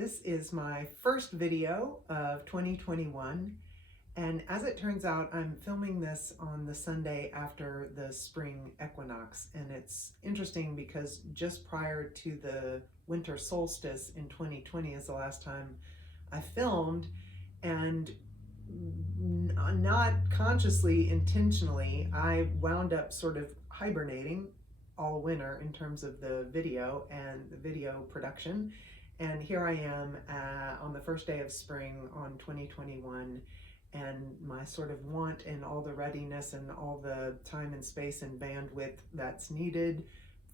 This is my first video of 2021, and as it turns out, I'm filming this on the Sunday after the spring equinox, and it's interesting because just prior to the winter solstice in 2020 is the last time I filmed, and not consciously, intentionally, I wound up sort of hibernating all winter in terms of the video and the video production. And here I am on the first day of spring on 2021, and my sort of want and all the readiness and all the time and space and bandwidth that's needed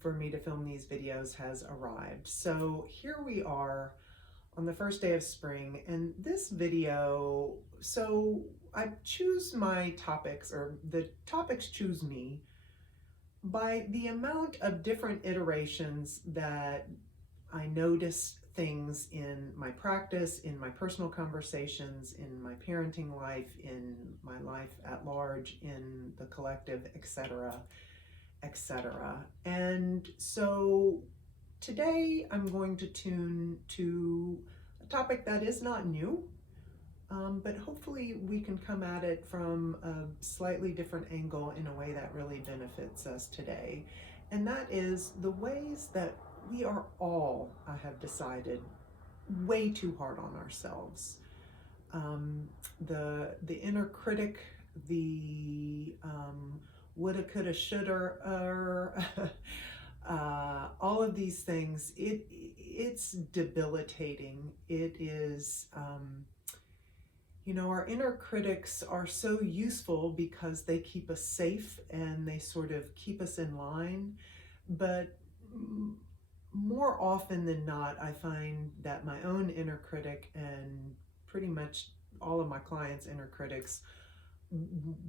for me to film these videos has arrived. So here we are on the first day of spring, and this video, so I choose my topics, or the topics choose me, by the amount of different iterations that I notice things in my practice, in my personal conversations, in my parenting life, in my life at large, in the collective, etc., etc. And so today I'm going to tune to a topic that is not new, but hopefully we can come at it from a slightly different angle in a way that really benefits us today. And that is the ways that we are all, I have decided, way too hard on ourselves. The inner critic, the woulda, coulda, shoulda, all of these things, it's debilitating. It is, our inner critics are so useful because they keep us safe and they sort of keep us in line. But more often than not, I find that my own inner critic and pretty much all of my clients' inner critics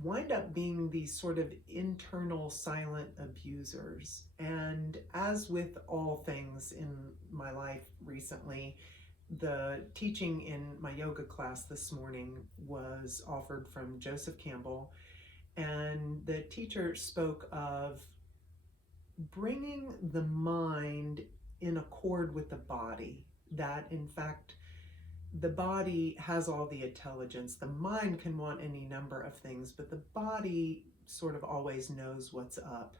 wind up being these sort of internal silent abusers. And as with all things in my life recently, the teaching in my yoga class this morning was offered from Joseph Campbell, and the teacher spoke of bringing the mind in accord with the body, that in fact the body has all the intelligence. The mind can want any number of things, but the body sort of always knows what's up.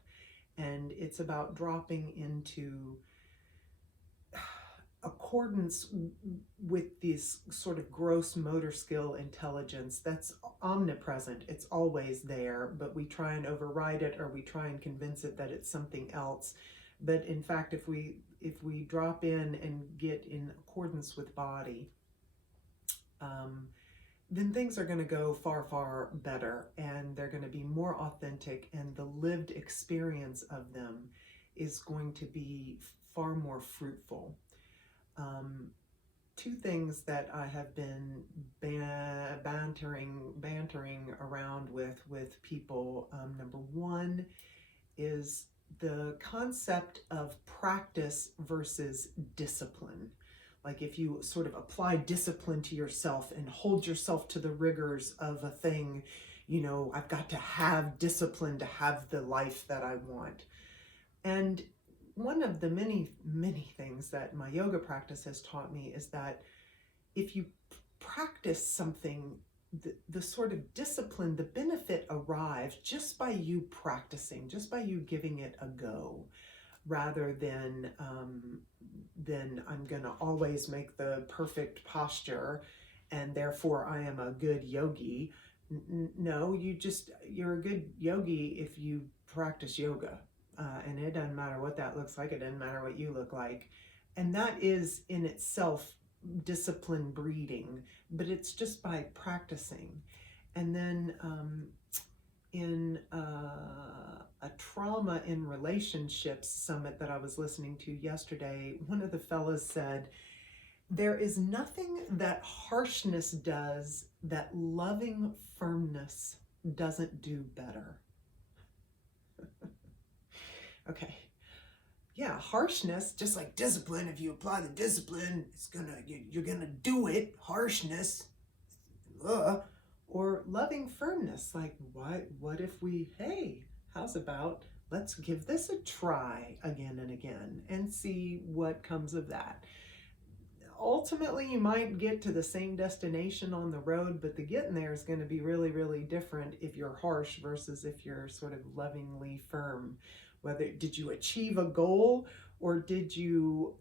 And it's about dropping into accordance with this sort of gross motor skill intelligence that's omnipresent. It's always there, but we try and override it, or we try and convince it that it's something else. But in fact, if we drop in and get in accordance with body, then things are going to go far, far better, and they're going to be more authentic, and the lived experience of them is going to be far more fruitful. Two things that I have been bantering around with people. Number one is the concept of practice versus discipline. Like if you sort of apply discipline to yourself and hold yourself to the rigors of a thing, I've got to have discipline to have the life that I want. And one of the many, many things that my yoga practice has taught me is that if you practice something, the sort of discipline, the benefit arrives just by you practicing, just by you giving it a go, rather than I'm going to always make the perfect posture and therefore I am a good yogi. No, you're a good yogi if you practice yoga. And it doesn't matter what that looks like. It doesn't matter what you look like. And that is in itself discipline breeding, but it's just by practicing. And then in a trauma in relationships summit that I was listening to yesterday, one of the fellas said, there is nothing that harshness does that loving firmness doesn't do better. Okay. Yeah, harshness, just like discipline, if you apply the discipline, you're gonna do it. Harshness, or loving firmness, like what if hey, how's about let's give this a try again and again and see what comes of that. ultimately you might get to the same destination on the road, but the getting there is going to be really, really different if you're harsh versus if you're sort of lovingly firm. Did you achieve a goal, or did you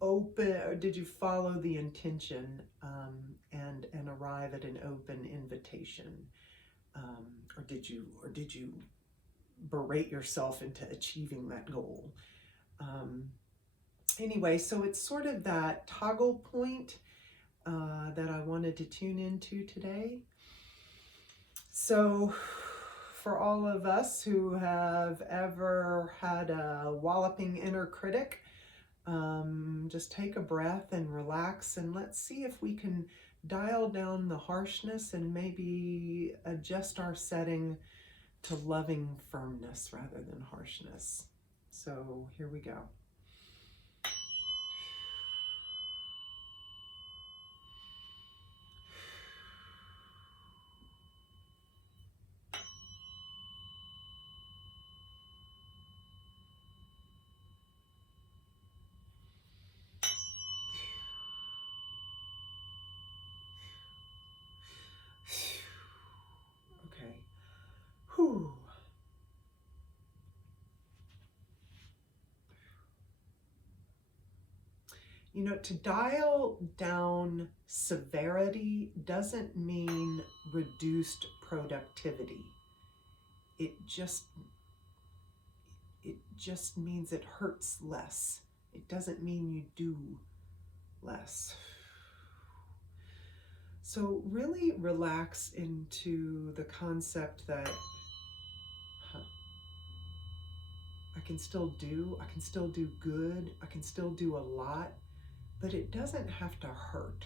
follow the intention, and arrive at an open invitation, or did you berate yourself into achieving that goal? Anyway, so it's sort of that toggle point that I wanted to tune into today. So for all of us who have ever had a walloping inner critic, just take a breath and relax, and let's see if we can dial down the harshness and maybe adjust our setting to loving firmness rather than harshness. So here we go. Okay. Whew. You know, to dial down severity doesn't mean reduced productivity. It just means it hurts less. It doesn't mean you do less. So really relax into the concept that I can still do good, I can still do a lot, but it doesn't have to hurt.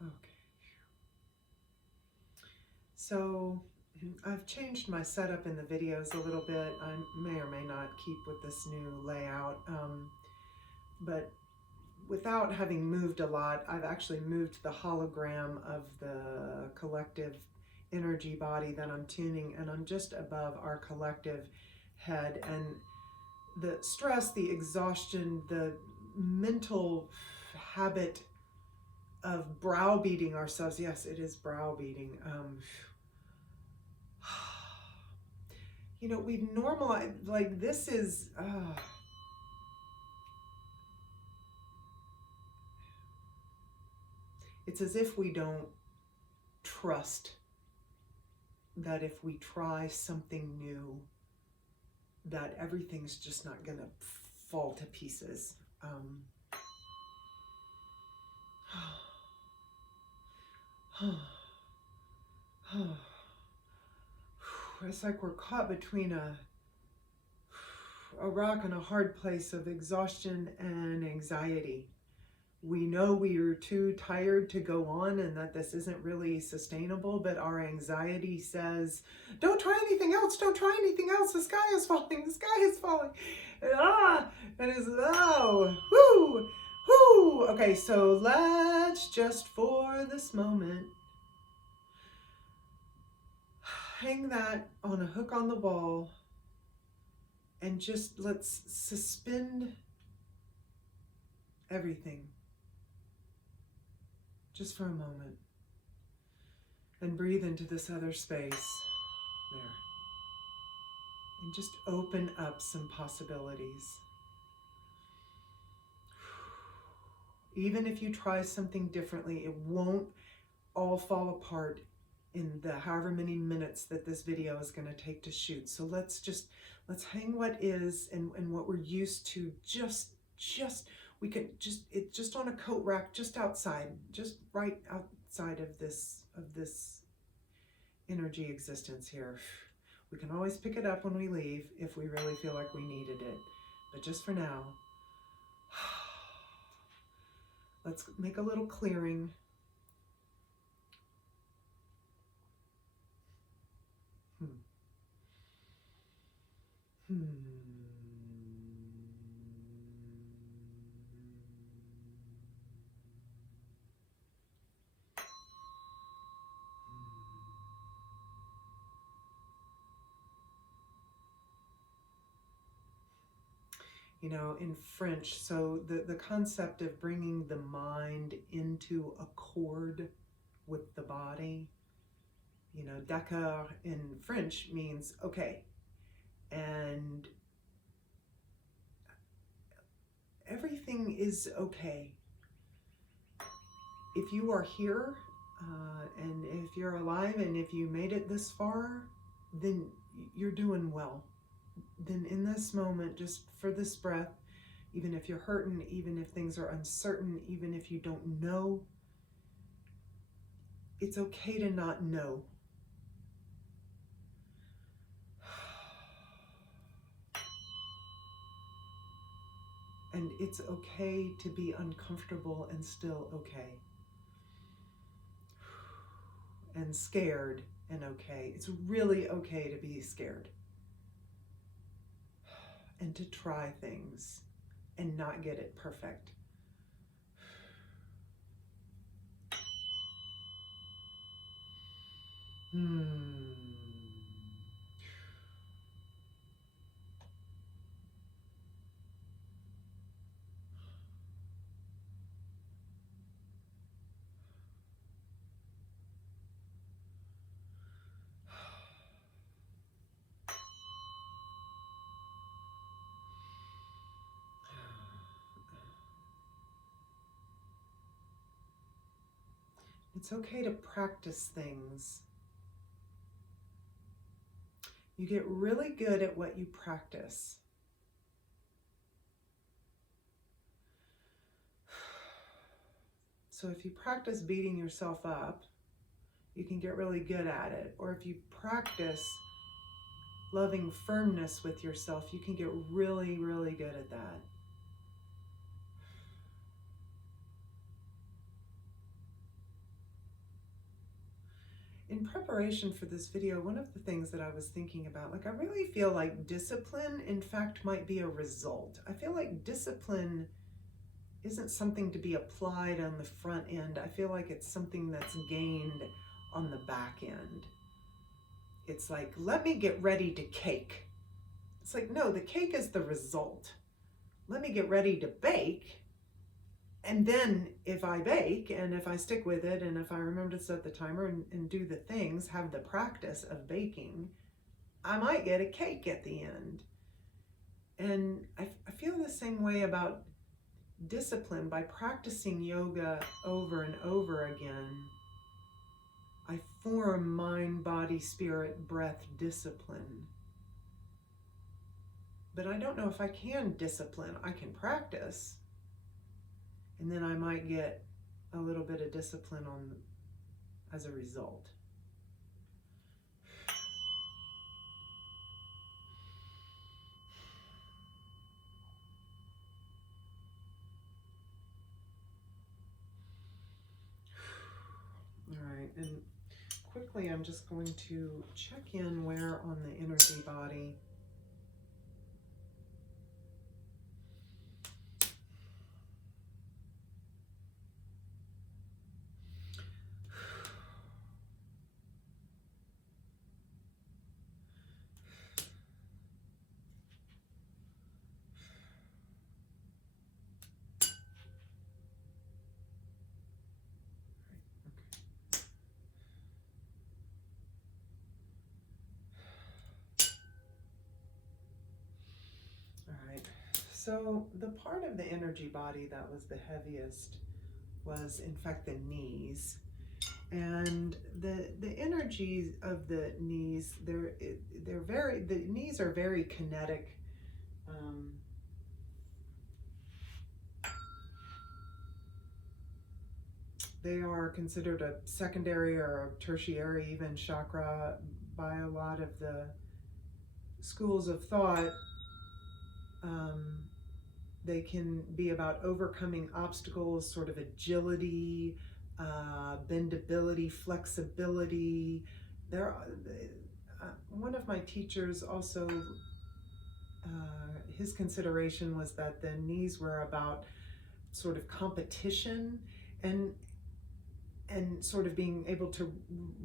Okay. So I've changed my setup in the videos a little bit. I may or may not keep with this new layout, but without having moved a lot, I've actually moved the hologram of the collective energy body that I'm tuning, and I'm just above our collective head. And the stress, the exhaustion, the mental habit of browbeating ourselves. Yes, it is browbeating. You know, we've normalized, like, this is, it's as if we don't trust that if we try something new, that everything's just not gonna fall to pieces. It's like we're caught between a rock and a hard place of exhaustion and anxiety. We know we are too tired to go on and that this isn't really sustainable, but our anxiety says, don't try anything else, don't try anything else, the sky is falling, the sky is falling. And it's, oh, whoo, whoo. Okay, so let's just, for this moment, hang that on a hook on the wall, and just let's suspend everything just for a moment, and breathe into this other space there, and just open up some possibilities. Even if you try something differently, it won't all fall apart in the however many minutes that this video is going to take to shoot. So let's hang what is and what we're used to, we can it's just on a coat rack just outside, just right outside of this energy existence here. We can always pick it up when we leave if we really feel like we needed it. But just for now, let's make a little clearing. You know, in French, so the concept of bringing the mind into accord with the body, you know, d'accord in French means okay. And everything is okay. If you are here, and if you're alive and if you made it this far, then you're doing well. Then in this moment, just for this breath, even if you're hurting, even if things are uncertain, even if you don't know, it's okay to not know. And it's okay to be uncomfortable and still okay. And scared and okay. It's really okay to be scared. And to try things and not get it perfect. It's okay to practice things. You get really good at what you practice. So if you practice beating yourself up, you can get really good at it. Or if you practice loving firmness with yourself, you can get really, really good at that. In preparation for this video, one of the things that I was thinking about, like I really feel like discipline, in fact, might be a result. I feel like discipline isn't something to be applied on the front end. I feel like it's something that's gained on the back end. It's like, let me get ready to cake. It's like, no, the cake is the result. Let me get ready to bake. And then if I bake and if I stick with it and if I remember to set the timer and do the things, have the practice of baking, I might get a cake at the end. And I feel the same way about discipline. By practicing yoga over and over again, I form mind, body, spirit, breath discipline. But I don't know if I can discipline. I can practice. And then I might get a little bit of discipline as a result. All right, and quickly I'm just going to check in where on the energy body So the part of the energy body that was the heaviest was, in fact, the knees. And the energies of the knees, the knees are very kinetic. They are considered a secondary or a tertiary even chakra by a lot of the schools of thought. They can be about overcoming obstacles, sort of agility, bendability, flexibility. There, one of my teachers also, his consideration was that the knees were about sort of competition and sort of being able to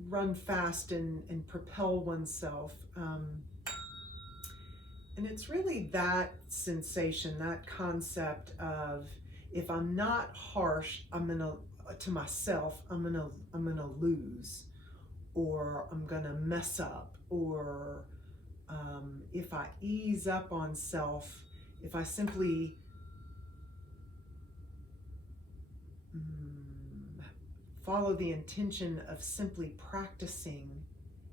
run fast and propel oneself. And it's really that sensation, that concept of, if I'm not harsh, to myself, I'm gonna lose, or I'm gonna mess up, or if I ease up on self, if I simply follow the intention of simply practicing,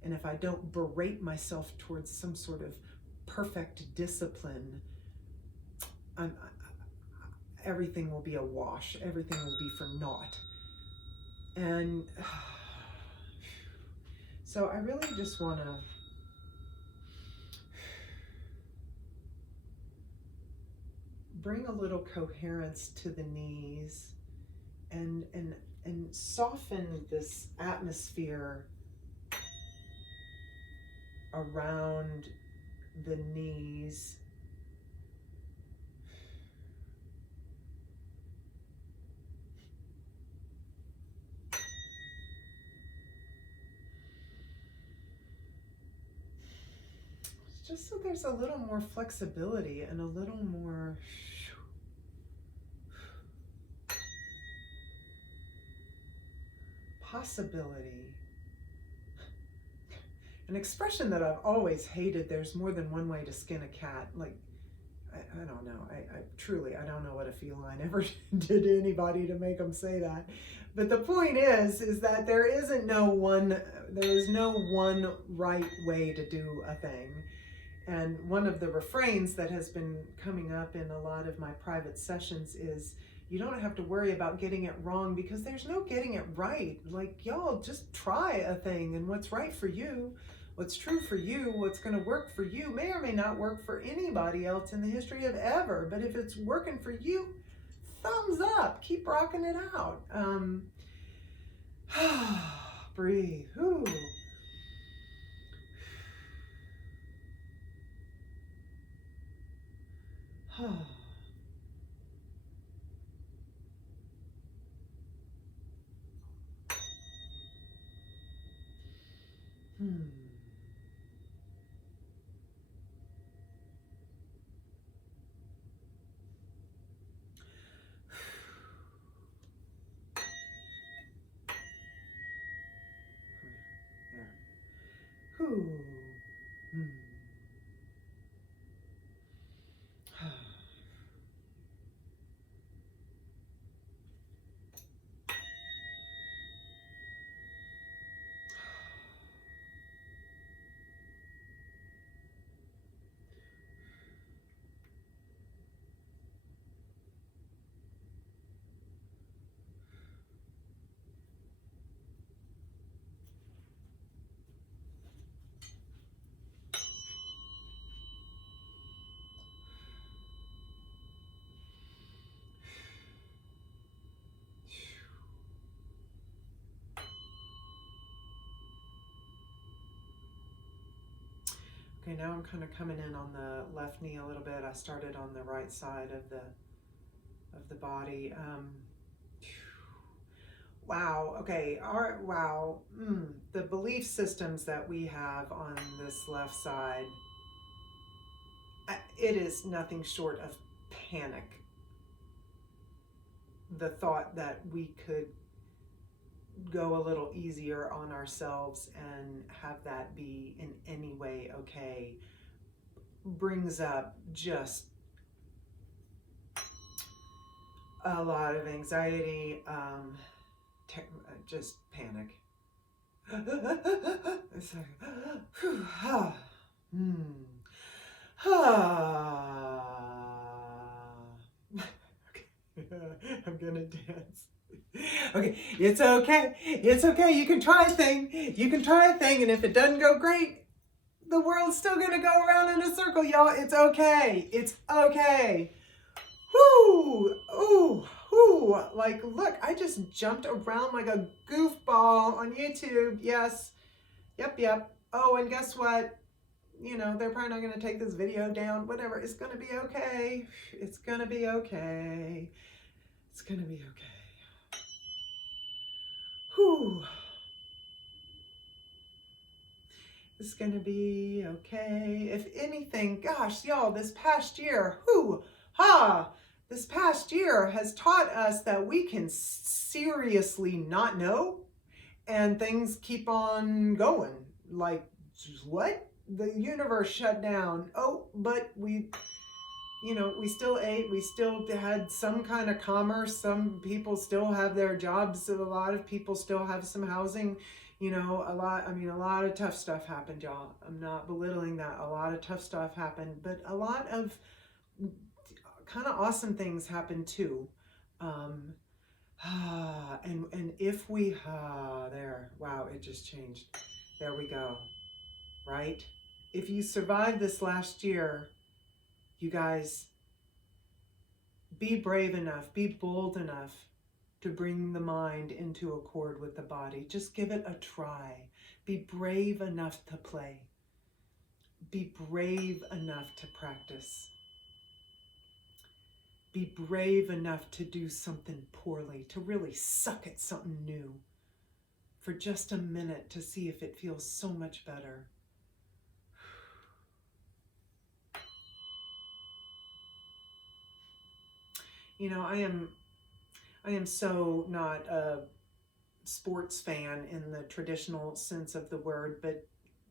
and if I don't berate myself towards some sort of perfect discipline, everything will be a wash. Everything will be for naught. And so I really just want to bring a little coherence to the knees and soften this atmosphere around the knees. Just so there's a little more flexibility and a little more possibility. An expression that I've always hated: there's more than one way to skin a cat. Like, I don't know. I truly, I don't know what a feline ever did to anybody to make them say that. But the point is that there is no one right way to do a thing. And one of the refrains that has been coming up in a lot of my private sessions is, you don't have to worry about getting it wrong, because there's no getting it right. Like, y'all just try a thing, and what's right for you, what's true for you, what's going to work for you may or may not work for anybody else in the history of ever. But if it's working for you, thumbs up, keep rocking it out. Breathe. Ooh. Okay, now I'm kind of coming in on the left knee a little bit. I started on the right side of the body. Wow. Okay. All right. Wow. The belief systems that we have on this left side, it is nothing short of panic. The thought that we could go a little easier on ourselves and have that be in any way okay brings up just a lot of anxiety, just panic. It's like, okay. I'm gonna dance. Okay, it's okay. It's okay. You can try a thing. You can try a thing, and if it doesn't go great, the world's still gonna go around in a circle, y'all. It's okay. It's okay. Whoo! Ooh! Whoo! Like, look, I just jumped around like a goofball on YouTube. Yes. Yep. Oh, and guess what? You know, they're probably not going to take this video down. Whatever. It's going to be okay. It's going to be okay. It's going to be okay. Whew. It's going to be okay. If anything, gosh, y'all, this past year, this past year has taught us that we can seriously not know and things keep on going. Like, what? The universe shut down. Oh, but we still ate. We still had some kind of commerce. Some people still have their jobs. A lot of people still have some housing. A lot of tough stuff happened, y'all. I'm not belittling that. A lot of tough stuff happened, but a lot of kind of awesome things happened too. And if we, wow, it just changed. There we go, right? If you survived this last year, you guys, be brave enough, be bold enough to bring the mind into accord with the body. Just give it a try. Be brave enough to play. Be brave enough to practice. Be brave enough to do something poorly, to really suck at something new for just a minute to see if it feels so much better. I am so not a sports fan in the traditional sense of the word, but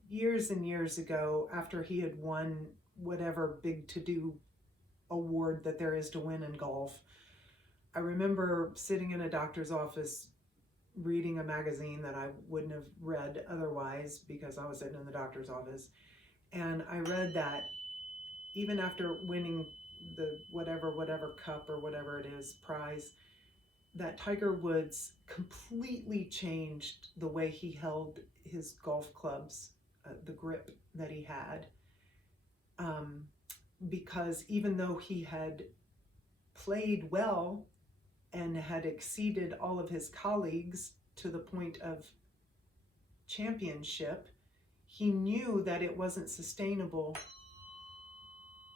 years and years ago, after he had won whatever big to-do award that there is to win in golf, I remember sitting in a doctor's office reading a magazine that I wouldn't have read otherwise because I was sitting in the doctor's office. And I read that even after winning the whatever cup or whatever it is, prize, that Tiger Woods completely changed the way he held his golf clubs, the grip that he had. Because even though he had played well and had exceeded all of his colleagues to the point of championship, he knew that it wasn't sustainable,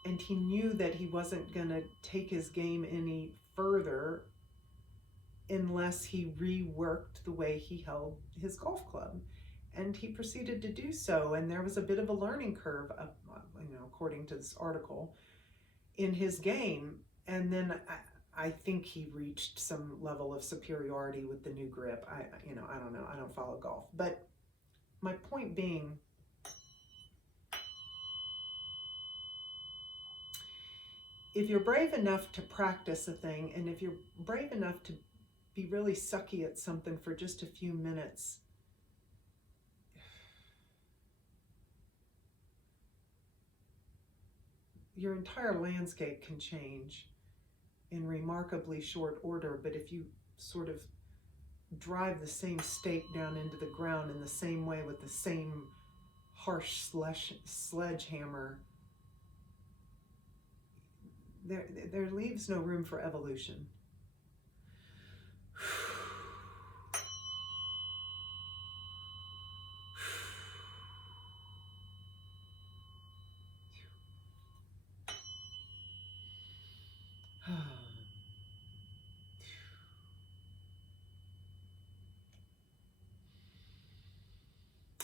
and he knew that he wasn't going to take his game any further unless he reworked the way he held his golf club. And he proceeded to do so, and there was a bit of a learning curve, according to this article, in his game. And then I think he reached some level of superiority with the new grip. I don't know. I don't follow golf. But my point being, if you're brave enough to practice a thing, and if you're brave enough to be really sucky at something for just a few minutes, your entire landscape can change in remarkably short order. But if you sort of drive the same stake down into the ground in the same way with the same harsh sledgehammer, there leaves no room for evolution.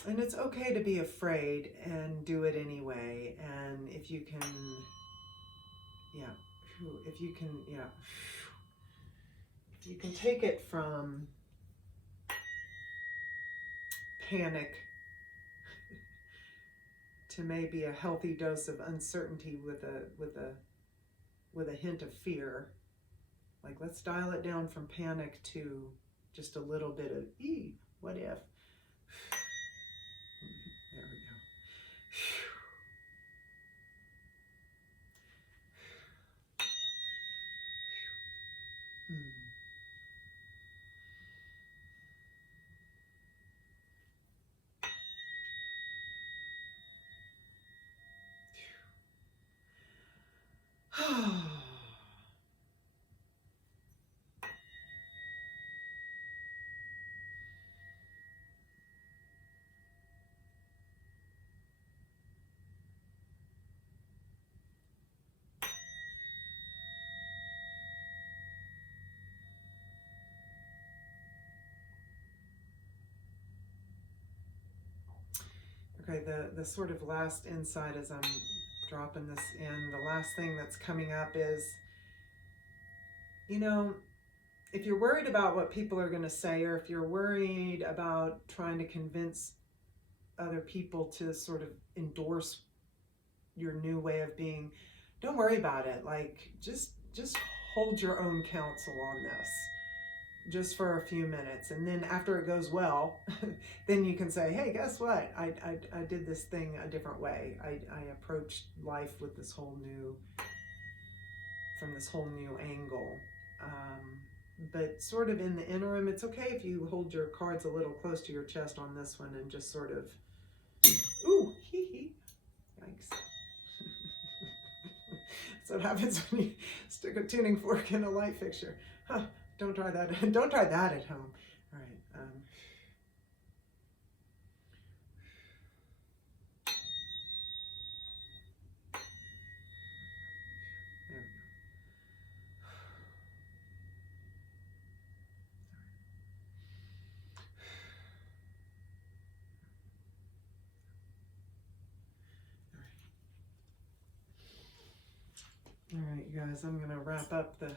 And it's okay to be afraid and do it anyway. And if you can, if you can take it from panic to maybe a healthy dose of uncertainty with a hint of fear. Like, let's dial it down from panic to just a little bit of, what if? Okay, the sort of last insight as I'm dropping this in, the last thing that's coming up is, you know, if you're worried about what people are going to say, or if you're worried about trying to convince other people to sort of endorse your new way of being, don't worry about it. Like, just hold your own counsel on this just for a few minutes, and then after it goes well, then you can say, hey, guess what, I did this thing a different way. I approached life with this whole new from this whole new angle. But sort of in the interim, it's okay if you hold your cards a little close to your chest on this one and just sort of, ooh, hee hee, yikes. That's what happens when you stick a tuning fork in a light fixture. Huh, don't try that. Don't try that at home. All right. There we go. All right, you guys, I'm going to wrap up the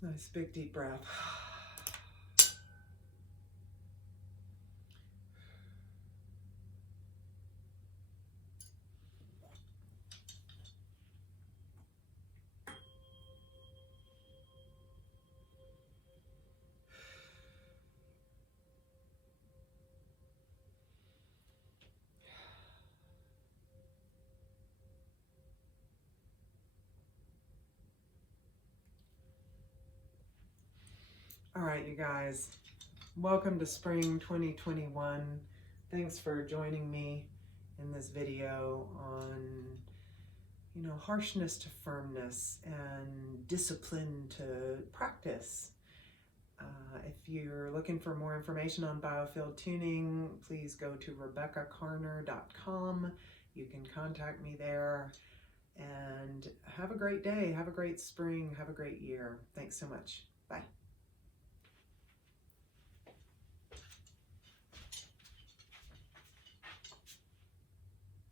nice big deep breath. All right, you guys, welcome to spring 2021. Thanks for joining me in this video on, you know, harshness to firmness and discipline to practice. If you're looking for more information on Biofield tuning, please go to RebeccaCarner.com. You can contact me there. And have a great day. Have a great spring. Have a great year. Thanks so much. Bye.